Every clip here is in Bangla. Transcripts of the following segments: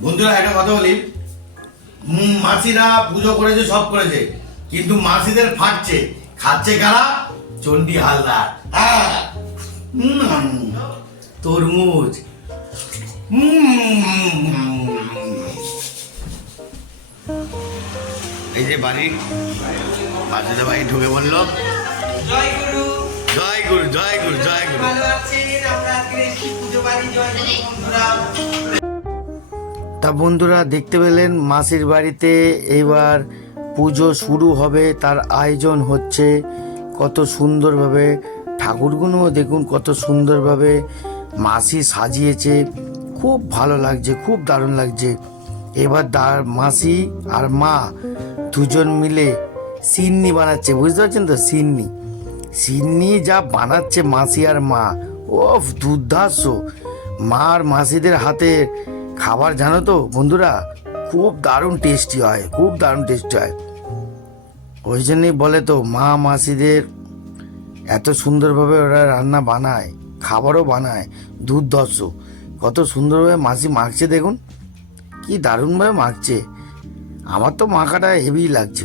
বন্ধুরা একটা কথা বলি। মাসিরা পুজো করেছে সব করেছে। কিন্তু মাসিদের ফাটছে। খাচ্ছে কারা? চণ্ডী হালদার। হ্যাঁ। তরমুজ। এই যে বাড়ি। মাসিদের বাড়ি ঢুকে বলল জয় গুরু। জয় গুরু জয় গুরু জয় গুরু। ভালো আছেন? আমরা আজকে পুজো বাড়ি। জয় বন্ধুরা। তা বন্ধুরা দেখতে পেলেন মাসির বাড়িতে এবার পুজো শুরু হবে, তার আয়োজন হচ্ছে কত সুন্দরভাবে। ঠাকুরগুলোও দেখুন কত সুন্দরভাবে মাসি সাজিয়েছে, খুব ভালো লাগছে, খুব দারুণ লাগছে। এবার দার মাসি আর মা দুজন মিলে সিন্নি বানাচ্ছে, বুঝতে পারছেন তো? সিন্নি। সিন্নি যা বানাচ্ছে মাসি আর মা ওফ দুর্ধাস্য মা আর মাসিদের হাতে খাবার জানো তো, বন্ধুরা? খুব দারুণ টেস্টি হয়, খুব দারুণ টেস্টি হয়। ওই জন্যই বলে তো, মা মাসিদের এত সুন্দরভাবে ওরা রান্না বানায়, খাবারও বানায়, দুর্ধর্ষ। কত সুন্দরভাবে মাসি মাখছে দেখুন, কি দারুণভাবে মাখছে। আমার তো মাখাটা হেভি লাগছে।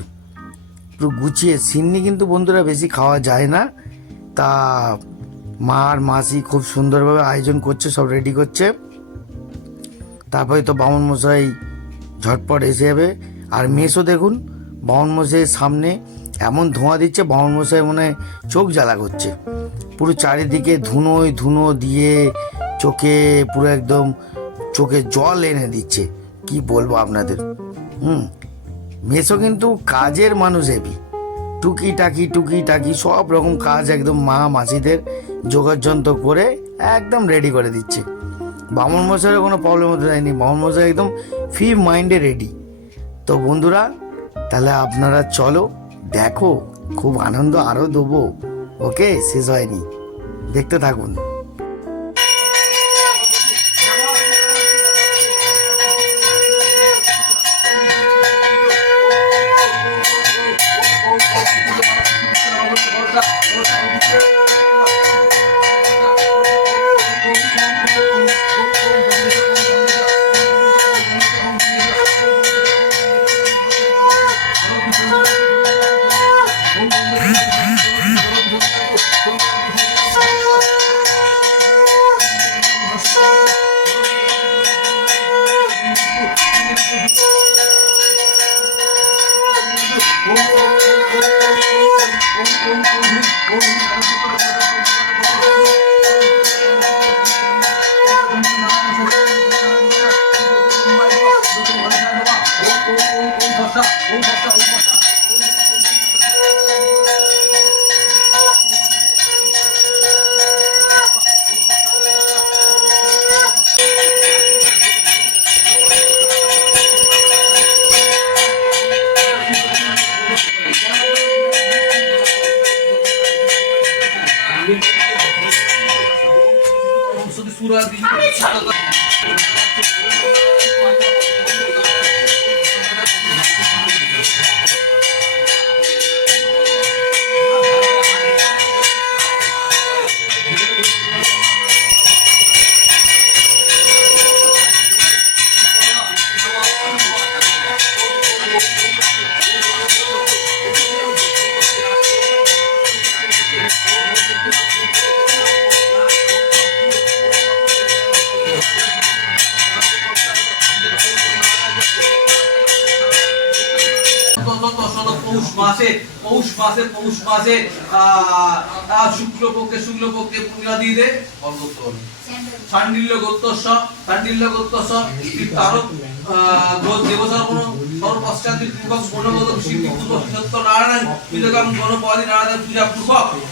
একটু গুছিয়ে, সিন্নি কিন্তু বন্ধুরা বেশি খাওয়া যায় না। তা মা আর মাসি খুব সুন্দরভাবে আয়োজন করছে, সব রেডি করছে। তারপরে তো বামন মশাই ঝটপট এসে যাবে। আর মেসও দেখুন, বামন মশাইয়ের সামনে এমন ধোঁয়া দিচ্ছে, বামন মশাই মনে চোখ জ্বালা করছে। পুরো চারিদিকে ধুনোয় ধুনো দিয়ে চোখে পুরো একদম চোখে জল এনে দিচ্ছে। কি বলব আপনাদের? হুম মেসো কিন্তু কাজের মানুষ হেবি টুকি টাকি টুকি টাকি সব রকম কাজ একদম মা মাসিদের যোগাযন্ত্র করে একদম রেডি করে দিচ্ছে। বামন মশাইয়ের কোনো প্রবলেম হতে যায়নি বামন মশাই একদম ফ্রি মাইন্ডে রেডি তো বন্ধুরা, তাহলে আপনারা চলো, দেখো, খুব আনন্দ আরও দেবো। ওকে শেষ হয়নি। দেখতে থাকুন। সুরা পৌষ মাসে পৌষ মাসে পৌষ মাসে শুক্লপক্ষে শুক্লপক্ষে পূর্ণিমা দিয়ে দে করুন সান্ডিল্য গোত্রস্য সান্ডিল্য গোত্রস্য তার দেবসর্বণ সর্বপশ্চাৎ সত্য নারায়ণ নারায়ণ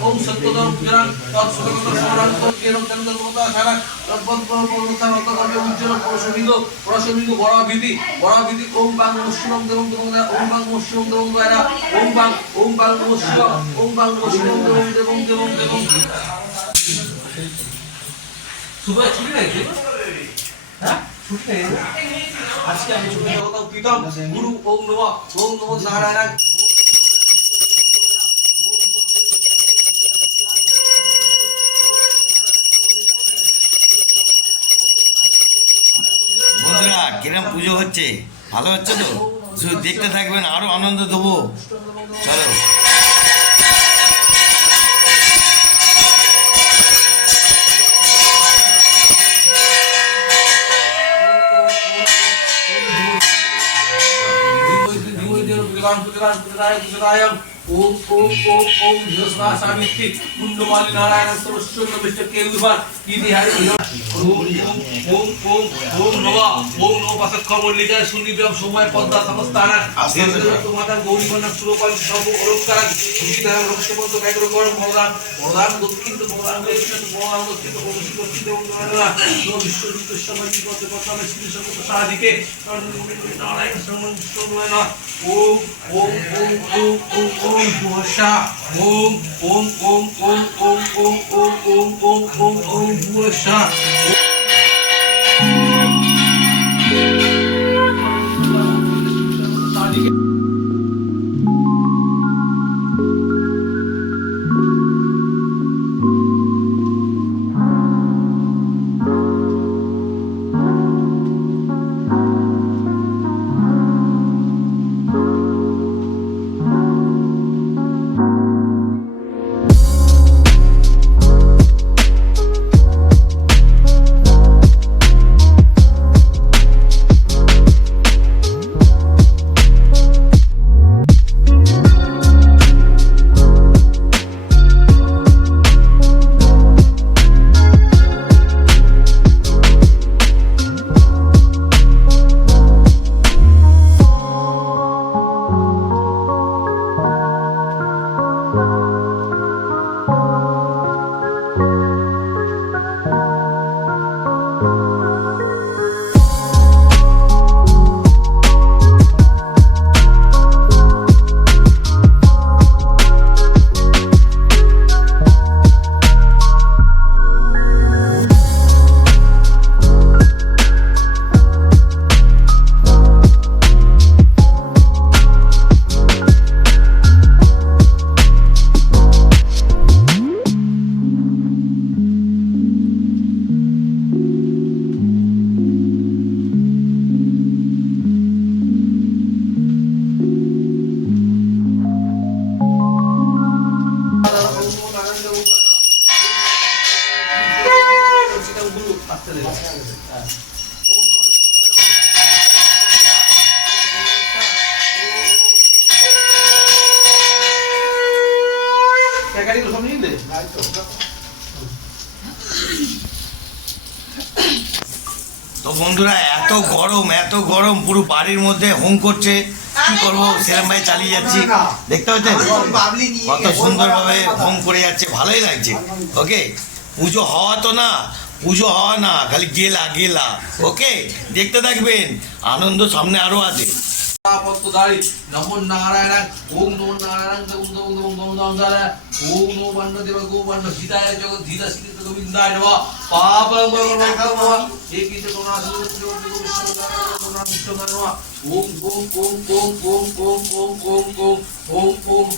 ওম সত্যদম পূজনাং তৎ সুতগত কেরম চন্দ্র সারা তৎপদ পরমতা রত কর্মে উজ্জ্বল পরশমিগ পরশমিগ বড় ওম বাং মুষ্টিমং দেবং দেবং ওম বাং দয়া ওম বাং ওম ওম বাং মুষ্টিমং দেবং দেবং হ্যাঁ আজকে আমি গুরু বন্ধুরা, কিরম পুজো হচ্ছে? ভালো হচ্ছে তো? শুধু দেখতে থাকবেন, আরও আনন্দ দেবো। চলো। tayo, dito tayo. সাধিকে ও ও ও ও ও নারায়ণ ও নমিষ্ট সময় পদ্মা গৌরী কন্যা সুরপাল সর্ব অলঙ্কার প্রধান প্রধান দক্ষিণ প্রধান দক্ষিণ প্রধান দক্ষিণ দক্ষিণ দক্ষিণ এবং বিশ্বযুদ্ধ সমাজ ও ও ও ওম ভুবসা ওম ওম ওম ওম ওম ওম ওম ওম ওম ওম ওম ভুবসা বন্ধুরা, এত গরম এত গরম, পুরো বাড়ির মধ্যে হোম করছে। কি করব? সেরম ভাই চালিয়ে যাচ্ছি। দেখতে পাচ্ছেন? কত সুন্দরভাবে হোম করে যাচ্ছে, ভালোই লাগছে। ওকে? পুজো হওয়া তো না, পুজো হওয়া না, খালি গেলা গেলা। ওকে? দেখতে থাকবেন। আনন্দ সামনে আরও আছে। পদ্মধারী নমো নারায়ণ ওম নমো নারায়ণ ওম নমো নমো নমো নমো নারায়ণ ওম নমো বন্ন দেব গো বন্ন সীতায় জগৎ ধীরা শ্রীত গোবিন্দায় নমঃ পাপং বরণাকাল নমঃ একিত করুণা সুন্দর করুণা বিষ্ণু নমঃ ওম ওম ওম ওম ওম ওম ওম ওম ওম ওম ওম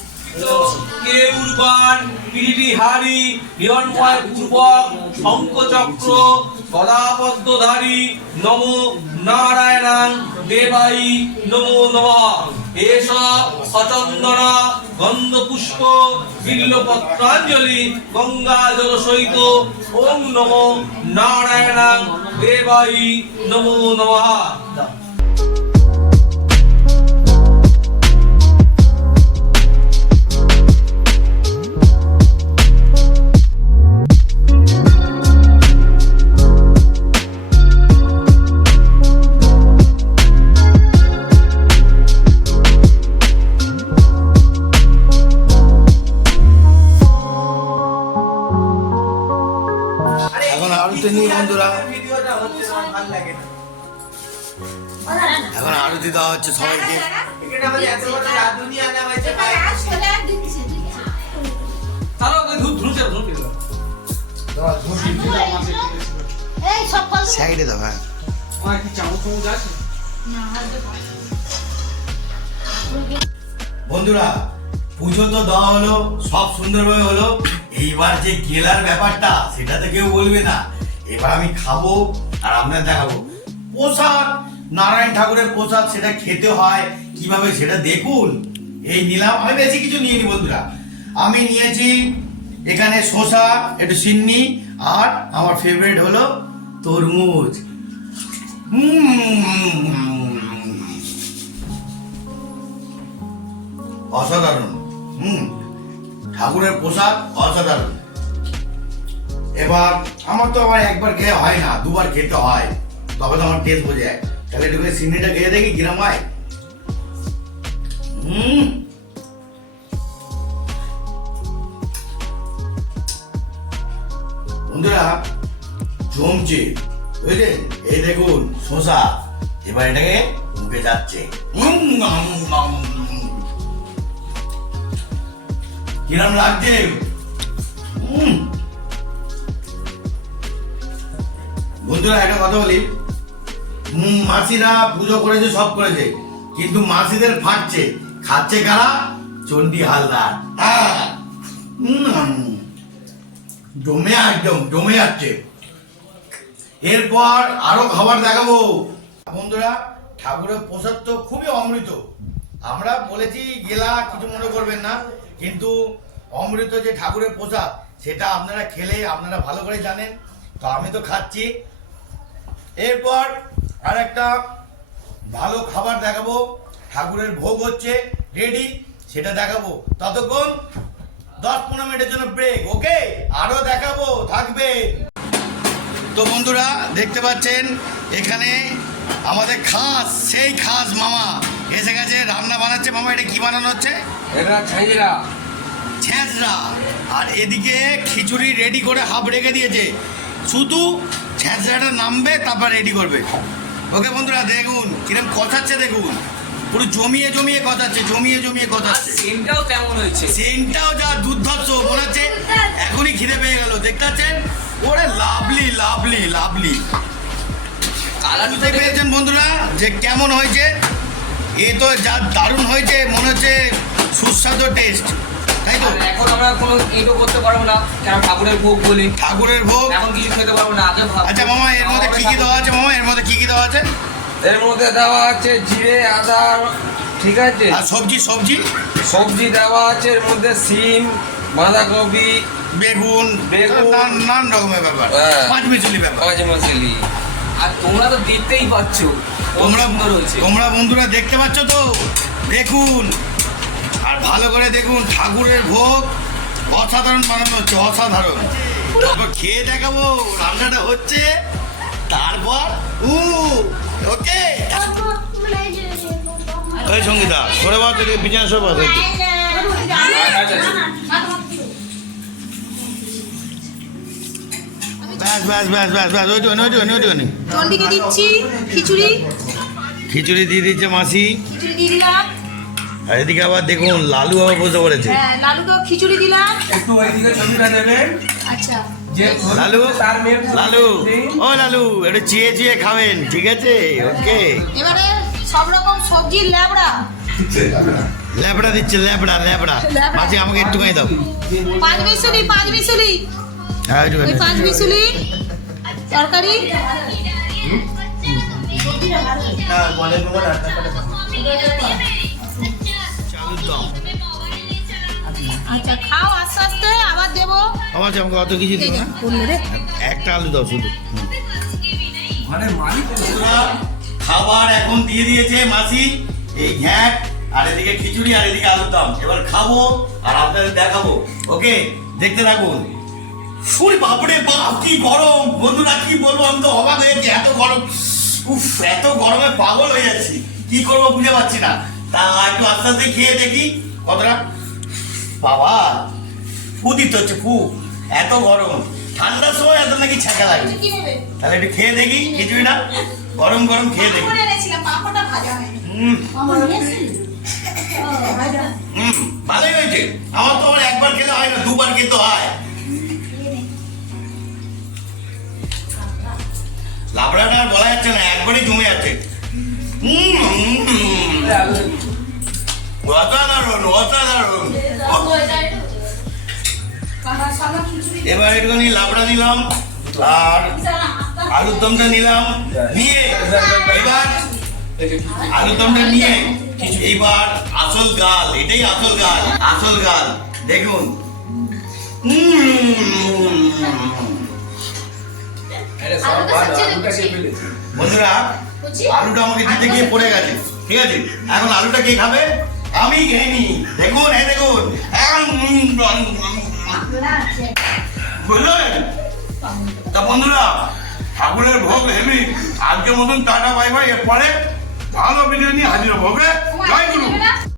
কে উর্বাণ পিরিহারি হিরণময় পূর্বক শঙ্খচক্র গদাপদ্মধারী নম নারায়ণাং দেবাই নমো নমঃ। এষ সচন্দনা গন্ধ পুষ্প বিল্লপত্রাঞ্জলি, গঙ্গা জল সহিত ওম নমো। নারায়ণাং দেবাই নমো নমঃ। আমার কি চামচ চামচ আছে? বন্ধুরা পুজো তো দেওয়া হলো সব সুন্দরভাবে হলো। এইবার যে গেলার ব্যাপারটা সেটা তো কেউ বলবে না। এবার আমি খাব আর আপনার দেখাবো। প্রসাদ নারায়ণ ঠাকুরের প্রসাদ সেটা খেতে হয়। কীভাবে সেটা দেখুন? এই নিলাম। আমি বেশি কিছু নিয়ে নি বন্ধুরা। আমি নিয়েছি এখানে শসা একটু সিন্নি আর আমার ফেভারিট হলো তরমুজ। অসাধারণ। হুম, ঠাকুরের প্রসাদ অসাধারণ। এবার আমার তো আবার একবার খেয়ে হয় না, দুবার খেতে হয়। তবে তো আমার টেস্ট বোঝা যায় তাহলে একটু করে সিন্নিটা খেয়ে দেখি কিরম হয়। হুম। বন্ধুরা, জমছে। বুঝলেন? এই দেখুন এবার এটাকে মুখে যাচ্ছে। কিরম লাগছে? বন্ধুরা, একটা কথা বলি। মাসিরা পুজো করেছে, সব করেছে। কিন্তু মাসিদের ফাটছে। খাচ্ছে কারা? চণ্ডী হালদার। হ্যাঁ। জমে একদম জমে যাচ্ছে। এরপর আরও খাবার দেখাবো। বন্ধুরা, ঠাকুরের প্রসাদ তো খুবই অমৃত। আমরা বলেছি গেলা কিছু মনে করবেন না, কিন্তু অমৃত যে ঠাকুরের প্রসাদ, সেটা আপনারা খেলে আপনারা ভালো করে জানেন। তো আমি তো খাচ্ছি। এরপর আর একটা ভালো খাবার দেখাবো। ঠাকুরের ভোগ হচ্ছে রেডি, সেটা দেখাবো। ততক্ষণ দশ পনেরো মিনিটের জন্য ব্রেক ওকে আরও দেখাবো থাকবে তো বন্ধুরা দেখতে পাচ্ছেন এখানে আমাদের খাস সেই খাস মামা এসে গেছে রান্না বানাচ্ছে। মামা এটা কি বানানো হচ্ছে? এটা ছ্যাঁচড়া আর এদিকে খিচুড়ি রেডি করে হাফ রেখে দিয়েছে। শুধু ছ্যাঁচড়াটা নামবে তারপর রেডি করবে। ওকে বন্ধুরা দেখুন কিরম কথাচ্ছে দেখুন। পুরো জমিয়ে জমিয়ে কথাচ্ছে জমিয়ে জমিয়ে কথাচ্ছে। সিনটাও কেমন হয়েছে? সেন্টটাও যা দুর্ধর্ষ মনে হচ্ছে এখনই খিদে পেয়ে গেল। দেখতে পাচ্ছেন? ওরে লাভলি লাভলি লাভলি। বুঝতে পেরেছেন বন্ধুরা যে কেমন হয়েছে? এ তো যা দারুণ হয়েছে মনে হচ্ছে সুস্বাদু টেস্ট তাই তো? এখন আমরা কোনো এটো করতে পারব না কেন ঠাকুরের ভোগ বলি। ঠাকুরের ভোগ? এখন কিছু খেতে পারব না আগে আচ্ছা মামা এর মধ্যে কি কি দেওয়া আছে মামা? এর মধ্যে কি কি দেওয়া আছে? এর মধ্যে দেওয়া আছে জিরে আদা ঠিক আছে? আর সবজি সবজি? সবজি দেওয়া আছে এর মধ্যে সিম বাঁধাকপি বেগুন বেগুন। নানান নানান রকমের ব্যাপার। হ্যাঁ। পাঁচ ব্যাপার। পাঁচ আর তোমরা তো দেখতেই পাচ্ছ তোমরা হয়েছে। তোমরা বন্ধুরা দেখতে পাচ্ছ তো? দেখুন। আর ভালো করে দেখুন ঠাকুরের ভোগ অসাধারণ বানানো হচ্ছে অসাধারণ। তারপর খেয়ে দেখাবো রান্নাটা হচ্ছে তারপর উ ওকে। ওই সঙ্গীতা সরে বাবা থেকে বিছানা সরে বাবা ব্যাস ব্যাস ব্যাস ব্যাস ব্যাস ওই ওই ওই ওই চন্ডিকে দিচ্ছি খিচুড়ি। খিচুড়ি দিয়ে দিচ্ছে মাসি। খিচুড়ি দিয়ে দিলাম। আর এদিকে আবার দেখুন লালু আবার বসে পড়েছে। হ্যাঁ লালুকেও খিচুড়ি দিলাম। একটু ওইদিকে ছবিটা নেবেন আচ্ছা। লালু লালু ও লালু একটু চিয়ে চিয়ে খাবেন ঠিক আছে? ওকে। এবারে সব রকম সবজির ল্যাবড়া। ল্যাবড়া দিচ্ছে ল্যাবড়া ল্যাবড়া। মাঝে আমাকে একটুখানি দাও। পাঁচ মিশুলি পাঁচ মিশুলি ওই পাঁচ মিশুলি তরকারি। আচ্ছা খাও আস্তে আস্তে আবার দেবো। আমার আমাকে অত কিছু দিও না। একটা আলু দাও শুধু। মানে মালিক খাবার এখন দিয়ে দিয়েছে মাসি এই ঘ্যাট আর এদিকে খিচুড়ি আর এদিকে আলুর দম। এবার খাব আর আপনাদের দেখাবো। ওকে দেখতে থাকুন। ফুল বাপরে বাপ কি গরম। বন্ধুরা কি বলব আমি তো অবাক হয়েছি এত গরম। উফ এত গরমে পাগল হয়ে যাচ্ছি। কি করব বুঝে পাচ্ছি না। তা একটু আস্তে আস্তে খেয়ে দেখি কতটা। বাবা ফু দিতে হচ্ছে ফু। এত গরম। ঠান্ডার সময় এত নাকি ছাকা লাগে। তাহলে একটু খেয়ে দেখি কিছুই না? গরম গরম খেয়ে দেখি। ভালোই হয়েছে। আমার তো আবার একবার খেলে হয় না দুবার খেতে হয়। লাবড়াটা আর বলা যাচ্ছে না একবারই জমে যাচ্ছে। হুম, হুম, এবার একটুখানি লাবড়া দিলাম আর আলুর দমটা নিলাম নিয়ে এবার আলুর দমটা নিয়ে এইবার আসল গাল এটাই আসল গাল আসল গাল দেখুন। উম। বন্ধুরা আলুটা আমাকে দিতে গিয়ে পড়ে গেছে। ঠিক আছে? এখন আলুটা কে খাবে? আমি খেয়ে নি দেখুন হ্যাঁ দেখুন। বুঝলেন তা বন্ধুরা ঠাকুরের ভোগ হেবি। আজকের মতন টাটা বাই বাই। এরপরে ভালো ভিডিও নিয়ে হাজির হব ওকে? জয় গুরু।